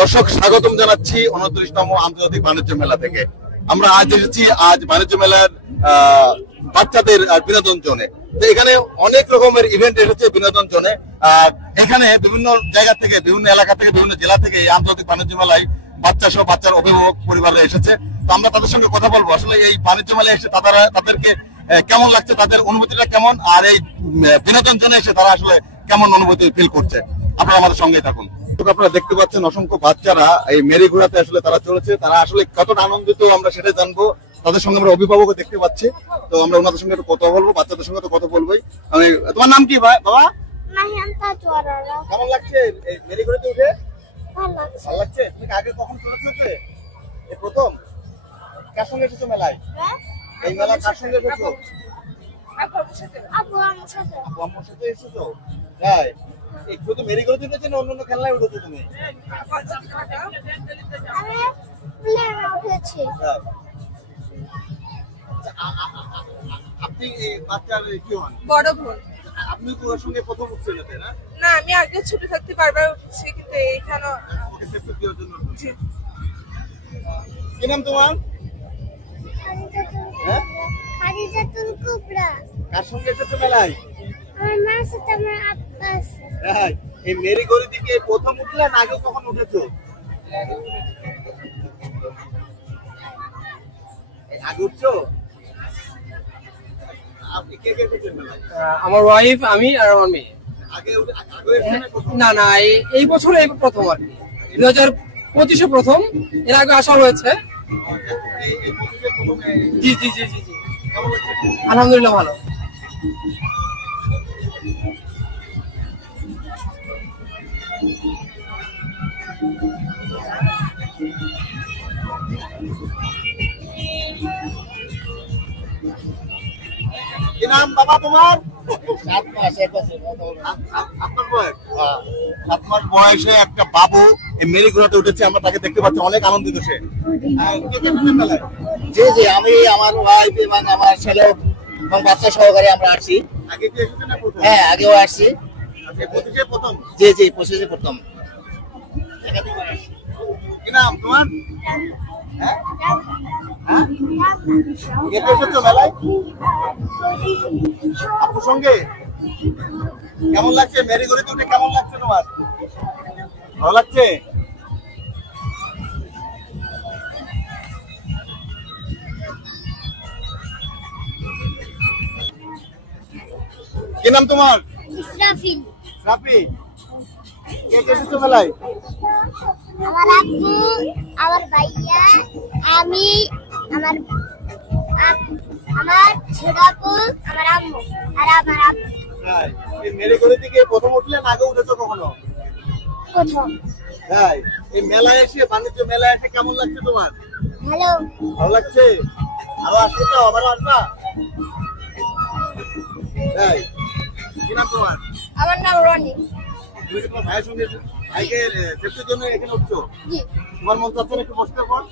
দর্শক স্বাগতম জানাচ্ছি 29তম আন্তর্জাতিক বাণিজ্য মেলা থেকে। আমরা আজ এসেছি বাণিজ্য মেলার বাচ্চাদের বিনোদন জোনে। তো এখানে অনেক রকমের ইভেন্ট এসেছে বিনোদন জোনে। এখানে বিভিন্ন জায়গা থেকে, বিভিন্ন এলাকা থেকে, বিভিন্ন জেলা থেকে এই আন্তর্জাতিক বাণিজ্য মেলায় বাচ্চা সহ বাচ্চার অভিভাবক পরিবাররা এসেছে। তো আমরা তাদের সঙ্গে কথা বলবো, আসলে এই বাণিজ্য মেলায় এসে তাদেরকে কেমন লাগছে, তাদের অনুভূতিটা কেমন, আর এই বিনোদন জোনে এসে তারা আসলে কেমন অনুভূতি ফিল করছে। আপনারা আমাদের সঙ্গে থাকুন। আপনারা দেখতে পাচ্ছেন অসংখ্য বাচ্চারা এই মেরি ঘোড়াতে আসলে তারা চলেছে। তারা আসলে কতটা আনন্দিত আমরা সেটা জানবো। তাদের সঙ্গে আমরা অভিভাবকও দেখতে পাচ্ছি। তো আমরা ওনাদের সঙ্গে কথা বলবো, বাচ্চাদের সঙ্গে তো কথা বলবোই। তোমার নাম কি বাবা? কেমন লাগছে এই মেরি ঘোড়াতে উঠে? ভালো লাগছে। তুমি আগে কখন চলেছো? এই প্রথম? কার সঙ্গে এসেছো মেলায়? এই মেলা কার সঙ্গে এসেছো? আপু আম্মুর সাথে এসেছো? তাই? শুধু মেরি ঘোড়াতে উঠেছো না অন্য খেলনায় উঠেছো তুমি? আপনি বাচ্চার কি হন? বড় বোন। আপনি তো ওর সঙ্গে প্রথম উঠছেন তাই না? না, আমি আগে ছোট থাকতে বারবার উঠছি, কিন্তু এইখানে ওকে সেফটি দেওয়ার জন্য। কি নাম তোমার? হ্যাঁ, খাদিজাতুল কুবরা। কার সঙ্গে এসেছো মেলায়? আমার মার সাথে আমার আব্বা আছে। হ্যাঁ, এই মেরি ঘোড়া দিকে প্রথম উঠলে না আগে কখন উঠেছো? আগে উঠছো? আপনি কে কে এসেছেন মেলায়? আমার ওয়াইফ, আমি আর আমার মেয়ে। আগে এসেছেন প্রথম? না না, এই বছর এই প্রথম আর কি। 2025-এ প্রথম। এর আগে আসা হয়েছে। জি জি জি জি জি, আলহামদুলিল্লাহ ভালো। কি নাম বাবা তোমার? 7 মাস 1 বছর। আপনার বয়স? 7 মাস বয়সে একটা বাবু এই মেরি ঘোড়াতে উঠেছে। আমরা তাকে দেখতে পাচ্ছি, অনেক আনন্দিত সে। জি জি, আমি আমার ওয়াইফ এবং আমার ছেলে এবং বাচ্চা সহকারে আমরা আসছি। আগে কি এসেছেন না প্রথম? হ্যাঁ, আগেও আসছি। প্রতিটা প্রথম? জি জি, প্রসেসে প্রথম। কি নাম তোমার? হ্যাঁ হ্যাঁ, এসে এসেছো মেলায় আপুর সঙ্গে? কেমন লাগছে মেরি ঘোড়াতে উঠে? কেমন লাগছে তোমার? ভালো লাগছে? কি নাম তোমার? ইসরাফিল। রাফি, কে কে এসেছো মেলায়? আমার আব্বু, আমার ভাইয়া, আমি, আমার ছোট আপু, আমার আম্মু আর আমার আব্বু। এই মেরি ঘোড়া থেকে প্রথম উঠলে না আগে উঠেছো কখনো? প্রথম। তাই? এই মেলায় এসে, বাণিজ্য মেলায় এসে কেমন লাগছে তোমার? ভালো। ভালো লাগছে? আরো আসবে তো? আবারও আসবা? তাই? কি নাম তোমার? আমার নাম রনি। তুমি কি তোমার ভাইয়ের সঙ্গে ভাইকে সেফটির জন্য এখানে উঠছো? জি। তোমার মন চাচ্ছে না একটু বসতে পর?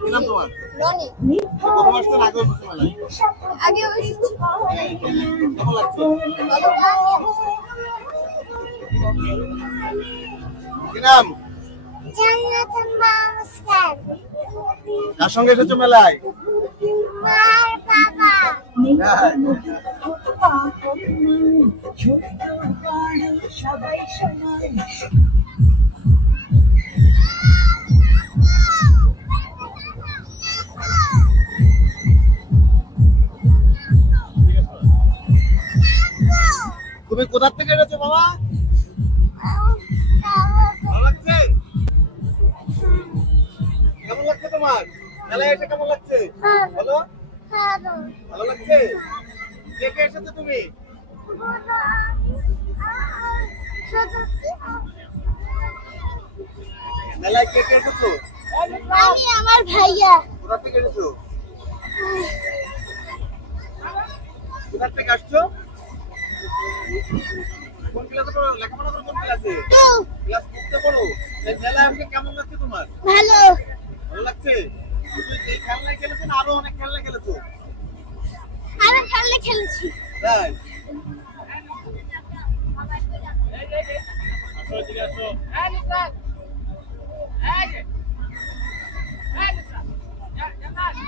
কি নাম তোমার? রনি। প্রথম আসছো না আগে উঠছো মেলায়? আগে এসেছি। কেমন লাগছে? কি নাম? জান্নাতুল মাসকান। কার সঙ্গে এসেছো মেলায়? মার বাবা। তুমি কোথা থেকে এসেছো বাবা? ভালো লাগছে? কেমন লাগছে তোমার? মেলায় এসে কেমন লাগছে? বলো। ভালো লাগছে? কে কে এসেছো তুমি? মেলায় কে কে এসেছো? আমি, আমার ভাইয়া। কোথা থেকে এসেছো? কোথা থেকে আসছো? কোন ক্লাসে পড়ো? লেখাপড়া করো কোন ক্লাসে? ক্লাস 2 তে পড়ো। এই মেলায় এসে কেমন লাগছে তোমার? ভালো। ভালো লাগছে? তুমি এই খেলনা খেলেছো না আরো অনেক খেলনা খেলেছো? আমি খেলনা খেলেছি। তাই?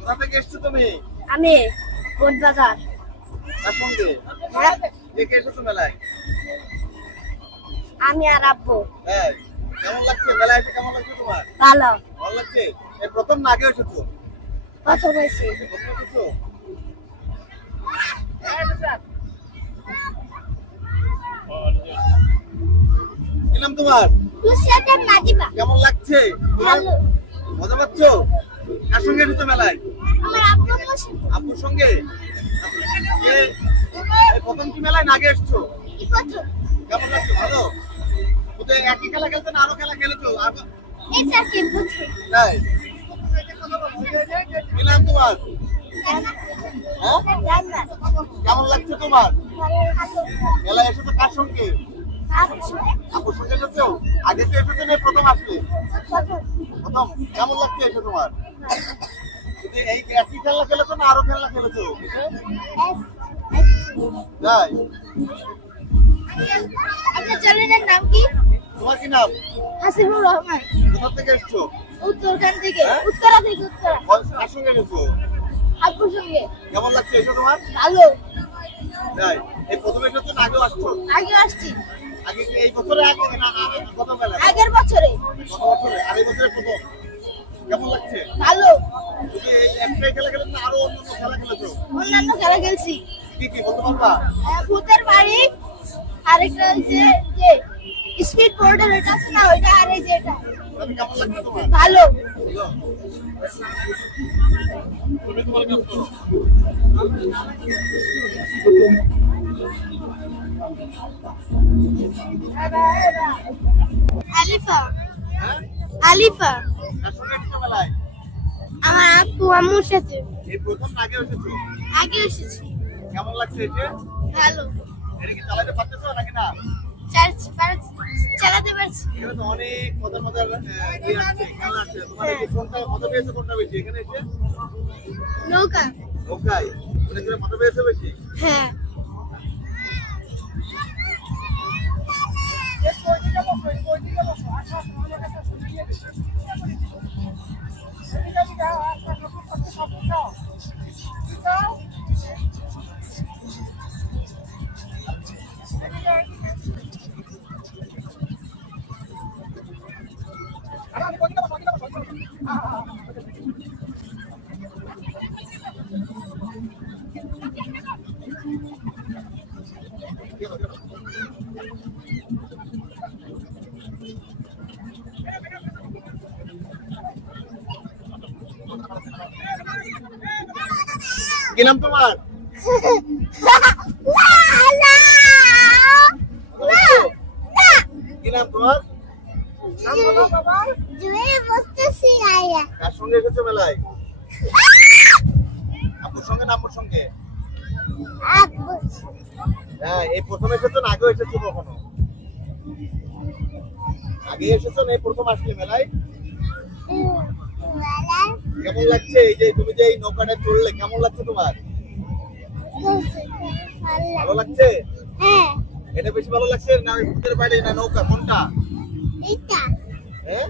কোথা থেকে এসছো তুমি? আমি কোটবাজার। কার সঙ্গে? কে কে এসেছো মেলায়? আমি আর আব্বু। হ্যাঁ, কেমন লাগছে মেলায় এসে? কেমন লাগছে তোমার? ভালো। ভালো লাগছে? এই প্রথম না আগে এসেছো? প্রথম হয়েছে। প্রথম এসেছো? কি নাম তোমার? নুসরাত নাজিবা। কেমন লাগছে? ভালো। মজা পাচ্ছ? কার সঙ্গে এসেছো মেলায়? আমার আব্বুর সাথে। আব্বুর সঙ্গে? এই প্রথম কি মেলায় না আগে এসছো? এই প্রথম। কেমন লাগছে? ভালো? কোথায় একই খেলা খেলতে না আরো খেলা খেলেছো? এটা কি প্রথম? তাই? কি নাম তোমার? হ্যাঁ? জান্নাত। কেমন লাগছে তোমার? ভালো। মেলায় এসেছো কার সঙ্গে? আচ্ছা। আপুর সঙ্গে এসেছো? আগে তো এসেছো না প্রথম আসলে? প্রথম। প্রথম। কেমন লাগছে এসে তোমার? এই একই খেলা খেলেছো না আরো খেলা খেলেছো? তাই? আপনার চ্যানেলের নাম কি? তোমার কি নাম? হাসিবুর রহমান। কোথা থেকে এসছো? উত্তরখান থেকে। হ্যাঁ? উত্তরা থেকে উত্তরা। কার সঙ্গে এসেছো? আব্বুর সঙ্গে। কেমন লাগছে এসে তোমার? ভালো। তাই? এই প্রথম এসেছো না আগেও আসছো? আগে আসছি। আগে কি এই বছরে আগে না প্রথম মেলা? আগের বছরে। গত বছরে? আর এই বছরে প্রথম? কেমন লাগছে? ভালো। তুমি এই একটাই খেলা খেলেছো না আরো অন্য খেলা খেলেছো? অন্যান্য খেলা খেলছি। কি কি বলতে পারবা? ভূতের বাড়ি, আরেকটা হচ্ছে যে স্পিড বোর্ডের ওটা আছে না, ওইটা আর এই যে এটা। আমি কেমন লাগছে তোমার? ভালো। তুমি তোমার কাজ করো। আলিফা। হ্যাঁ? আলিফা। কার সঙ্গে এসেছো মেলায়? আমার আব্বু আম্মুর সাথে। এই প্রথম না আগে এসেছো? আগে এসেছি। কেমন লাগছে এসে? ভালো। এটা কি চালাতে পারতেছো নাকি না? চালাতে পারছি। এখানে তো অনেক মজার মজার ইয়ে আছে, খেলা আছে। তোমার এই কোনটা মজা পেয়েছো কোনটা বেশি এখানে এসে? নৌকা। নৌকায়? ওটা করে মজা পেয়েছো বেশি? হ্যাঁ। কি নাম তোমার? কি নাম তোমার? কার সঙ্গে এসেছো মেলায়? আপুর সঙ্গে না আম্মুর সঙ্গে? হ্যাঁ, এই প্রথম এসেছো না আগেও এসেছো কখনো? আগে এসেছো না এই প্রথম আসলে মেলায়? কেমন লাগছে এই যে তুমি যে এই নৌকাটা চললে কেমন লাগছে তোমার? ভালো লাগছে? হ্যাঁ। এটা বেশি ভালো লাগছে না ওই ভূতের বাড়ি না নৌকা কোনটা? এইটা। হ্যাঁ?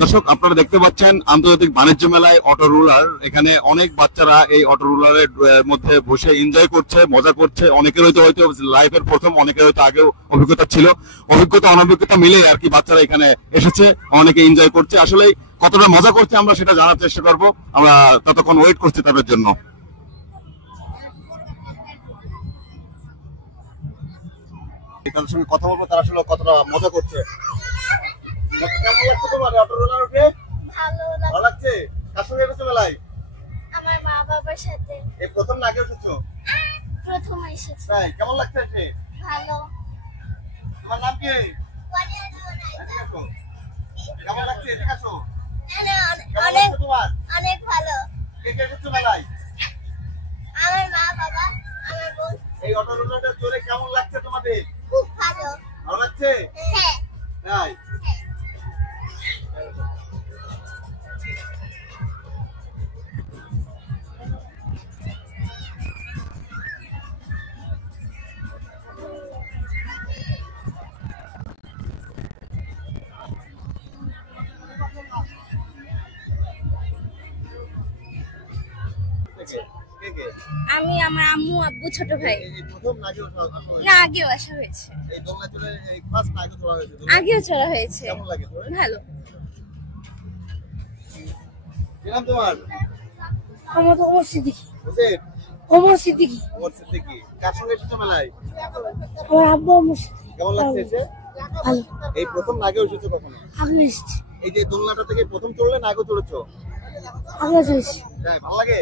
দর্শক আপনারা দেখতে পাচ্ছেন আন্তর্জাতিক বাণিজ্য মেলায় অটো রুলার। এখানে অনেক বাচ্চারা এই অটো রুলারের মধ্যে বসে এনজয় করছে, মজা করছে। অনেকের হয়তো লাইফের প্রথম, অনেকের হয়তো আগেও অভিজ্ঞতা ছিল। অভিজ্ঞতা অনভিজ্ঞতা মিলে আর কি বাচ্চারা এখানে এসেছে, অনেকে এনজয় করছে। আসলে কতটা মজা করছে আমরা সেটা জানার চেষ্টা করব। আমরা ততক্ষণ ওয়েট করছি তাদের জন্য। তাদের সঙ্গে কথা বলবো, তারা আসলে কতটা মজা করছে। কেমন লাগছে তোমার অটো রোলার উঠে? ভালো লাগছে। কার সঙ্গে এসেছো মেলায়? আমার মা বাবার সাথে। এই প্রথম না আগে এসেছো? প্রথম এসেছি। তাই কেমন লাগছে এসে? ভালো। তোমার নাম কি? কেমন লাগছে? এদিকে আসো। অনেক তোমার অনেক ভালো। কে কে এসেছো মেলায়? আমার মা বাবা, আমার বোন। এই অটো রোলারটা চড়ে কেমন লাগছে তোমাদের? খুব ভালো। ভালো লাগছে? হ্যাঁ। তাই আমি, আমার আম্মু, আব্বু, ছোট ভাই। প্রথম নাকি আসা না, আগেও আসা হয়েছে। এই দোলনা চড়ে এই ফার্স্ট নাকি চড়া হয়েছে? আগেও চলা হয়েছে। কেমন লাগে তোর? ভালো। কি নাম তোমার? আমার ওমর সিদ্দিকী। হোসেন ওমর সিদ্দিকী। ওমর সিদ্দিকী। কার সঙ্গে এসেছো মেলায়? আমার আব্বু ওমর সিদ্দিকী। কেমন লাগছে এসে? ভালো। এই প্রথম নাগে এসেছো কখনো? আগে এসেছি। এই যে দোলনাটা থেকে প্রথম চড়লে না আগে চড়েছো? আগে এসেছি। তাই ভালো লাগে?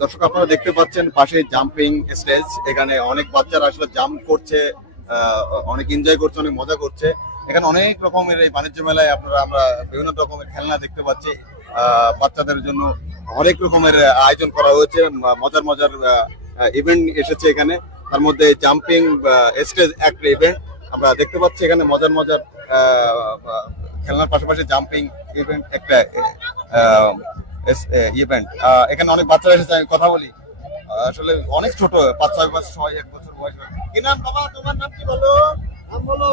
দর্শক আপনারা দেখতে পাচ্ছেন পাশে জাম্পিং স্টেজ, এখানে অনেক বাচ্চারা আসলে জাম্প করছে, অনেক এনজয় করছে, অনেক মজা করছে। এখানে অনেক রকমের এই বাণিজ্য মেলায় আমরা বিভিন্ন রকমের খেলনা দেখতে পাচ্ছি। বাচ্চাদের জন্য অনেক রকমের আয়োজন করা হয়েছে, মজার মজার ইভেন্ট এসেছে এখানে। তার মধ্যে জাম্পিং স্টেজ একটা ইভেন্ট আমরা দেখতে পাচ্ছি এখানে। মজার মজার খেলনার পাশাপাশি জাম্পিং ইভেন্ট একটা ইভেন্ট। এখানে অনেক বাচ্চারা এসেছে। আমি কথা বলি, আসলে অনেক ছোট, 5-6 বছর, 1 বছর বয়স। কি নাম বাবা? তোমার নাম কি বলো? নাম বলো।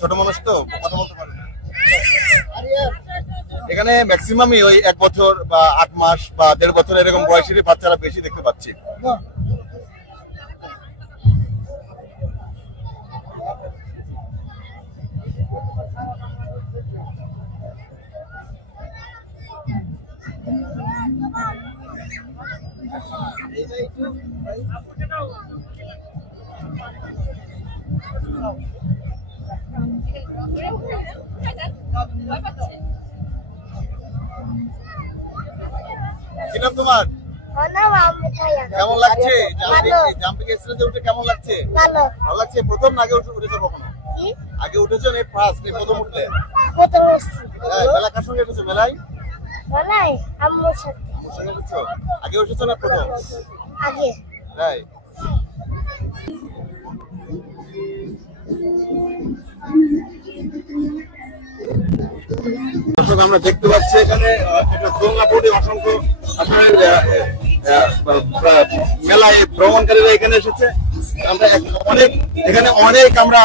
ছোট মানুষ তো কথা বলতে পারে না। এখানে ম্যাক্সিমামই ওই 1 বছর বা 8 মাস বা 1.5 বছর এরকম বয়সেরই বাচ্চারা বেশি দেখতে পাচ্ছি। কি নাম তোমার? কেমন লাগছে জাম্পিং স্টেজে উঠে? কেমন লাগছে? ভালো। ভালো লাগছে। প্রথম আগে উঠেছো কখনো? আগে উঠেছো না ফার্স্ট প্রথম উঠলে? প্রথম এসেছি। মেলা কার সঙ্গে এসেছো মেলায়? মেলায় আম্মুর সাথে। আম্মুর সঙ্গে উঠেছো? আগে উঠেছো না প্রথম? আগে। তাই দর্শক আমরা দেখতে পাচ্ছি এখানে একটা দোলনা বোর্ডে অসংখ্য আসলে মেলায় ভ্রমণকারীরা এখানে এসেছে। আমরা এখানে অনেক আমরা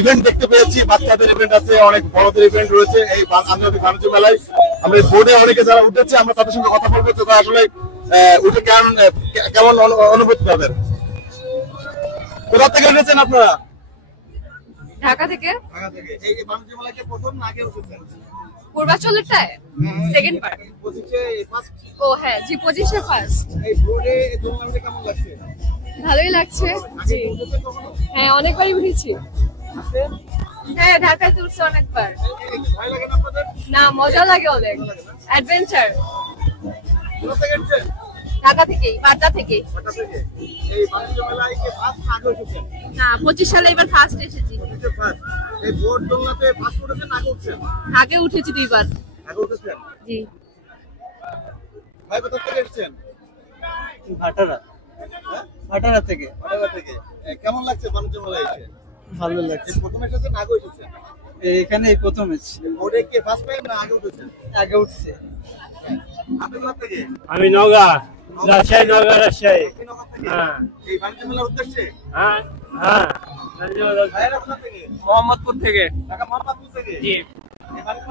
ইভেন্ট দেখতে পেয়েছি। বাচ্চাদের ইভেন্ট আছে, অনেক বড়দের ইভেন্ট রয়েছে এই আন্তর্জাতিক বাণিজ্য মেলায়। আমরা বোর্ডে অনেকে যারা উঠেছে আমরা তাদের সঙ্গে কথা বলবো, তো আসলে উঠে কেমন অনুভূতি তাদের। কোথা থেকে উঠেছেন ঢাকা থেকে। ঢাকা থেকে। এই বাণিজ্য মেলাকে প্রথম না আগে উঠেছেন? পূর্বাচলেরটায় সেকেন্ড পার্ট। 25-এ ফার্স্ট। ও হ্যাঁ জি, 25-এ ফার্স্ট। এই বোর্ডে দোলনাটা কেমন লাগছে? ভালোই লাগছে জি। হ্যাঁ অনেকবারই উঠেছি। হ্যাঁ ঢাকায় তুলছে অনেকবার। ভয় লাগে না আপনাদের? না মজা লাগে অনেক, অ্যাডভেঞ্চার। কোথা থেকে এসেছেন? ঢাকা থেকেই, বাড্ডা থেকে। ঢাকা থেকে। এই বাণিজ্য মেলায় কি ফার্স্ট আগে উঠেছেন? না 25 সালে এবার ফার্স্ট এসেছি। ফার্স্ট। এই বোর্ড দোলনাতে ফার্স্ট উঠেছেন আগে উঠছেন? আগে উঠেছি 2 বার। আগে উঠেছেন? জি। ভাই কোথা থেকে এসেছেন? ভাটারা থেকে। ঢাকা থেকে। কেমন লাগছে বাণিজ্য মেলায় এসে? ভালো লাগছে। প্রথম এসেছেন আগে উঠেছেন? এখানে এই প্রথম এসেছি। বোর্ডে কি ফার্স্ট টাইম না আগে উঠেছেন? আগে উঠছে। আপনি কোথা থেকে? আমি নওগাঁ, রাজশাহী, নওগাঁ রাজশাহী। আপনি নগর থেকে? হ্যাঁ এই বাণিজ্য মেলার উদ্দেশ্যে? হ্যাঁ হ্যাঁ। ভাইরা কোথা থেকে? মোহাম্মদপুর থেকে। ঢাকা মোহাম্মদপুর থেকে? জি। এই বাণিজ্য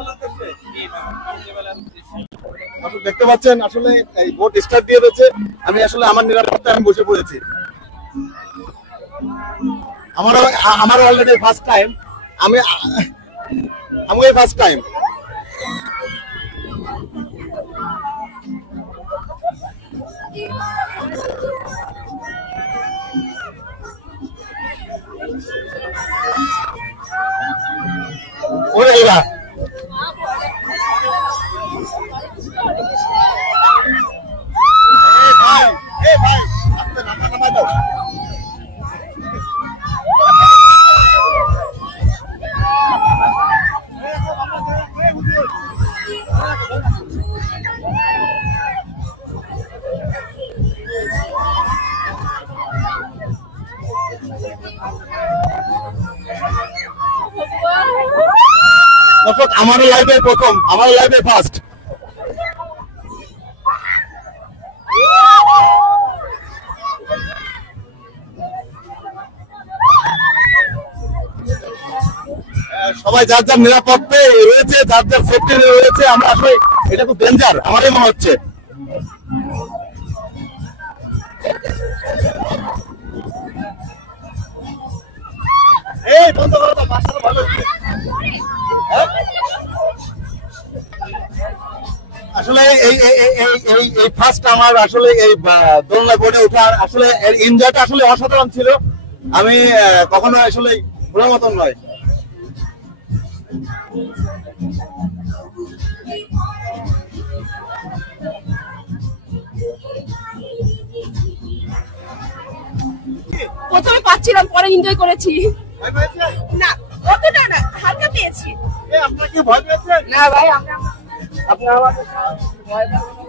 মেলার উদ্দেশ্যে? আপনি দেখতে পাচ্ছেন আসলে এই বোট স্টার্ট দিয়ে দিয়েছে। আমি আসলে আমার নিরাপত্তায় আমি বসে পড়েছি। আমার অলরেডি ফার্স্ট টাইম। আমি ফার্স্ট টাইম। ওরে এরা ভাই আস্তে নামাই দাও। আমার লাইফে প্রথম, আমার লাইফে ফার্স্ট। সবাই যার যার নিরাপত্তায় রয়েছে, যার যার সেফটি রয়েছে। আমরা আসলে এটা খুব ডেঞ্জার আমারই মনে হচ্ছে। এই বন্ধ করো তো, বাচ্চারা ভালো হচ্ছে। আসলে এই ফার্স্ট আমার আসলে এই দোলনা বোর্ডে ওঠার আসলে এনজয়টা আসলে অসাধারণ ছিল। আমি কখনো আসলে ভোলার মতন নয়। প্রথমে পাচ্ছিলাম, পরে এনজয় করেছি। ভয় পেয়েছেন? না অতটা না, হালকা পেয়েছি। আপনার কি ভয় পেয়েছেন? না ভাই, আপনি আমাদের ভয় পাবেন না।